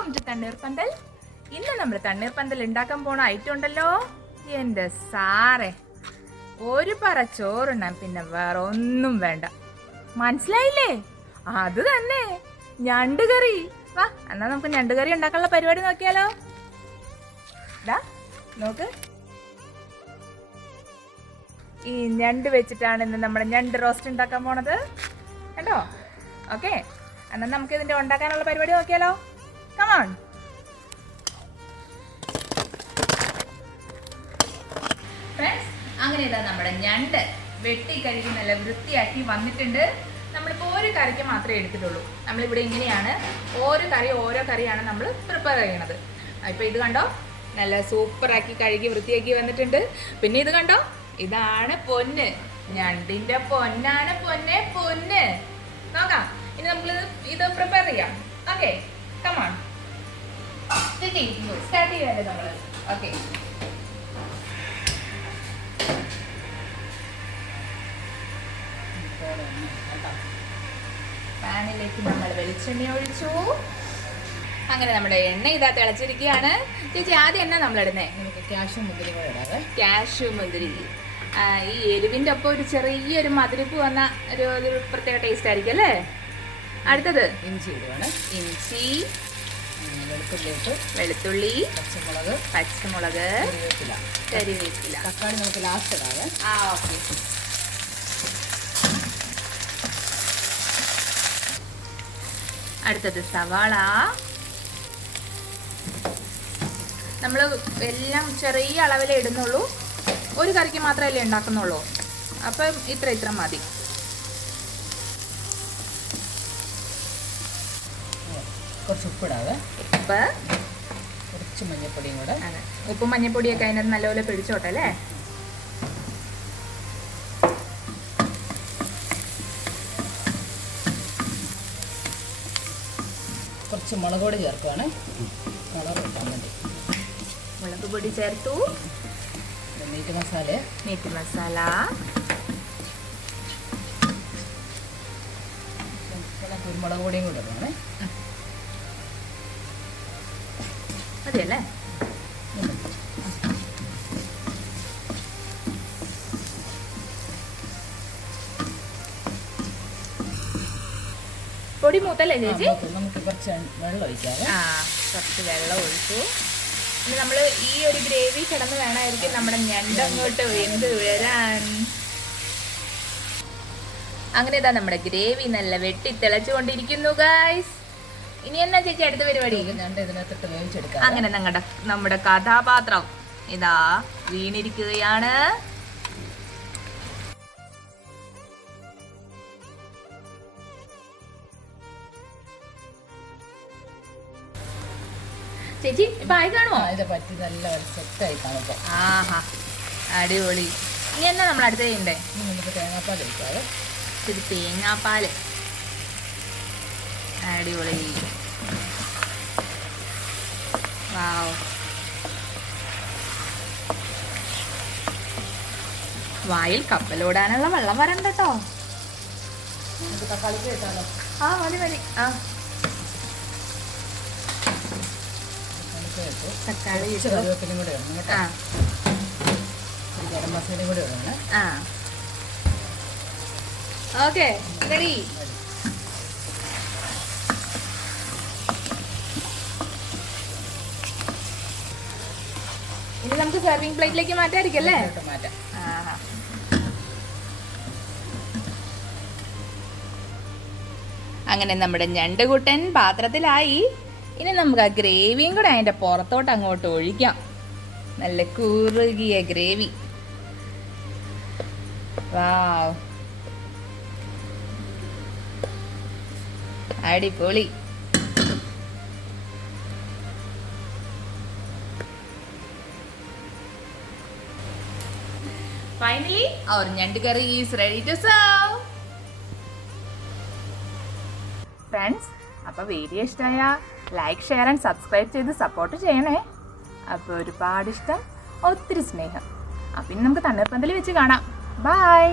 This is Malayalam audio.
വെൽക്കം ടു തണ്ണീർ പന്തൽ. ഇന്ന് നമ്മൾ തണ്ണീർ പന്തൽ ഉണ്ടാക്കാൻ പോണ ഐറ്റം ഉണ്ടല്ലോ. എന്റെ സാറേ ഒരു പറ ചോറുണ്ണാൻ പിന്നെ വേറെ ഒന്നും വേണ്ട. മനസ്സിലായില്ലേ? അത് തന്നെ. ഞണ്ട് കറി. വാ എന്നാ നമുക്ക് ഞണ്ട് കറി ഉണ്ടാക്കാനുള്ള പരിപാടി നോക്കിയാലോ. ഇതാ നോക്ക്. ഈ ഞണ്ട് വെച്ചിട്ടാണ് ഇന്ന് നമ്മുടെ ഞണ്ട് റോസ്റ്റ് ഉണ്ടാക്കാൻ പോണത്. കേട്ടോ ഓക്കെ എന്നാൽ നമുക്ക് ഇതിന്റെ ഉണ്ടാക്കാനുള്ള പരിപാടി നോക്കിയാലോ. കമോൺ ഫ്രണ്ട്സ് അങ്ങനെ ഇതാ നമ്മുടെ ഞണ്ട് വെട്ടി കഴുകി നല്ല വൃത്തിയാക്കി വന്നിട്ടുണ്ട്. നമ്മളിപ്പോൾ ഒരു കറിക്ക് മാത്രമേ എടുത്തിട്ടുള്ളൂ. നമ്മളിവിടെ ഇങ്ങനെയാണ്. ഓരോ കറി ഓരോ കറിയാണ് നമ്മൾ പ്രിപ്പയർ ചെയ്യണത്. ഇപ്പോൾ ഇത് കണ്ടോ? നല്ല സൂപ്പറാക്കി കഴുകി വൃത്തിയാക്കി വന്നിട്ടുണ്ട്. പിന്നെ ഇത് കണ്ടോ? ഇതാണ് പൊന്ന്. ഞണ്ടിന്റെ പൊന്നാണ് പൊന്നെ പൊന്ന്. നോക്കാം. ഇനി നമ്മൾ ഇത് പ്രിപ്പയർ ചെയ്യാം. ഓക്കെ സ്റ്റാർട്ട് ചെയ്യാല്ലേ നമ്മൾ ഓക്കെ പാനിലേക്ക് നമ്മൾ വെളിച്ചെണ്ണ ഒഴിച്ചു. അങ്ങനെ നമ്മുടെ എണ്ണ ഇതാ തിളച്ചിരിക്കുകയാണ്. ചേച്ചി ആദ്യം എണ്ണ നമ്മൾ ഇടുന്നേ? നമുക്ക് ക്യാഷും മുന്തിരി കൂടെ ഇടാതെ മുന്തിരി. ഈ എരിവിന്റെ ഒപ്പം ഒരു ചെറിയൊരു മതിരിപ്പ് വന്ന ഒരു പ്രത്യേക ടേസ്റ്റ് ആയിരിക്കും അല്ലേ? അടുത്തത്. ഇഞ്ചി ഇടുവാണ്. ഇഞ്ചി. വെളുത്തുള്ളി ഇട്ട് വെളുത്തുള്ളി പച്ചമുളക് പച്ചമുളക് കറിവേപ്പില കരിവേപ്പില. തക്കാളി നമുക്ക് ലാസ്റ്റ് ഇടാവേ. ആ ഓക്കെ. അടുത്തത് സവാള. നമ്മൾ എല്ലാം ചെറിയ അളവിലേ ഇടുന്നുള്ളൂ. ഒരു കറിക്ക് മാത്രമല്ലേ ഉണ്ടാക്കുന്നുള്ളൂ. അപ്പം ഇത്ര ഇത്ര മതി. കുറച്ച് ഉപ്പിടാവേ. ഉപ്പ്. കുറച്ച് മഞ്ഞൾപ്പൊടിയും കൂടെ. അതെ. ഉപ്പും മഞ്ഞപ്പൊടിയൊക്കെ അതിനകത്ത് നല്ലപോലെ പിടിച്ചോട്ടെ അല്ലേ? കുറച്ച് മുളക് പൊടി ചേർക്കുവാണ്. മുളക് മുളക് പൊടി ചേർത്തു. Meat masala meat masala. കുരുമുളക് പൊടിയും കൂടെ ഇടണേ. മതിയല്ലേ പൊടി മൂത്തല്ലേ ചേച്ചി? നമുക്ക് കുറച്ച് വെള്ളം ഒഴിക്കാം ആ കുറച്ച് വെള്ളം ഒഴിച്ചു. ഇനി നമ്മൾ ഈ ഒരു ഗ്രേവി കിടന്ന് വേണമായിരിക്കും നമ്മുടെ ഞണ്ട് അങ്ങോട്ട് വെന്ത് വരാൻ. അങ്ങനെ ഇതാ നമ്മുടെ ഗ്രേവി നല്ല വെട്ടി തിളച്ചുകൊണ്ടിരിക്കുന്നു ഗായ്സ് ഇനി എന്നാ ചേച്ചി അടുത്ത പരിപാടി ഞണ്ട് ഇതിനകത്തിട്ട് വേവിച്ചെടുക്കാം അങ്ങനെ ഞങ്ങളുടെ നമ്മുടെ കഥാപാത്രം ഇതാ വീണിരിക്കുകയാണ്. ചേച്ചി ഇപ്പൊ ആയി കാണുമോ ഇത് പറ്റി നല്ല സെറ്റായി കാണുമ്പോ ആഹാ അടിപൊളി. ഇനി എന്നാ നമ്മൾ അടുത്ത ചെയ്യണ്ടേ? നമുക്ക് തേങ്ങാപ്പാൽ ഒഴിക്കാവേ. ഇത് തേങ്ങാപ്പാൽ. അടിപൊളി. വാവ്. വായിൽ കപ്പലോടാനുള്ള വെള്ളം വരണ്ട കേട്ടോ ആ മതി മതി. ആ. തക്കാളി ആ. ഓക്കെ റെഡി നമുക്ക് സെർവിങ് പ്ലേറ്റിലേക്ക് മാറ്റായിരിക്കും അല്ലേ? മാറ്റാം. അങ്ങനെ നമ്മുടെ ഞണ്ടുകുട്ടൻ പാത്രത്തിലായി. ഇനി നമുക്ക് ആ ഗ്രേവിയും കൂടെ അതിന്റെ പുറത്തോട്ട് അങ്ങോട്ട് ഒഴിക്കാം. നല്ല കുറുകിയ ഗ്രേവി. വാവ്. അടിപൊളി. Finally our njandu curry is ready to serve friends അപ്പോൾ വീഡിയോ ഇഷ്ടമായ ലൈക്ക് ഷെയർ ആൻഡ് സബ്സ്ക്രൈബ് ചെയ്ത് സപ്പോർട്ട് ചെയ്യണേ. അപ്പോൾ ഒരുപാട് ഇഷ്ടം ഒത്തിരി സ്നേഹം. അപ്പം ഇനി നമുക്ക് തണ്ണീർപ്പന്തൽ വെച്ച് കാണാം. ബൈ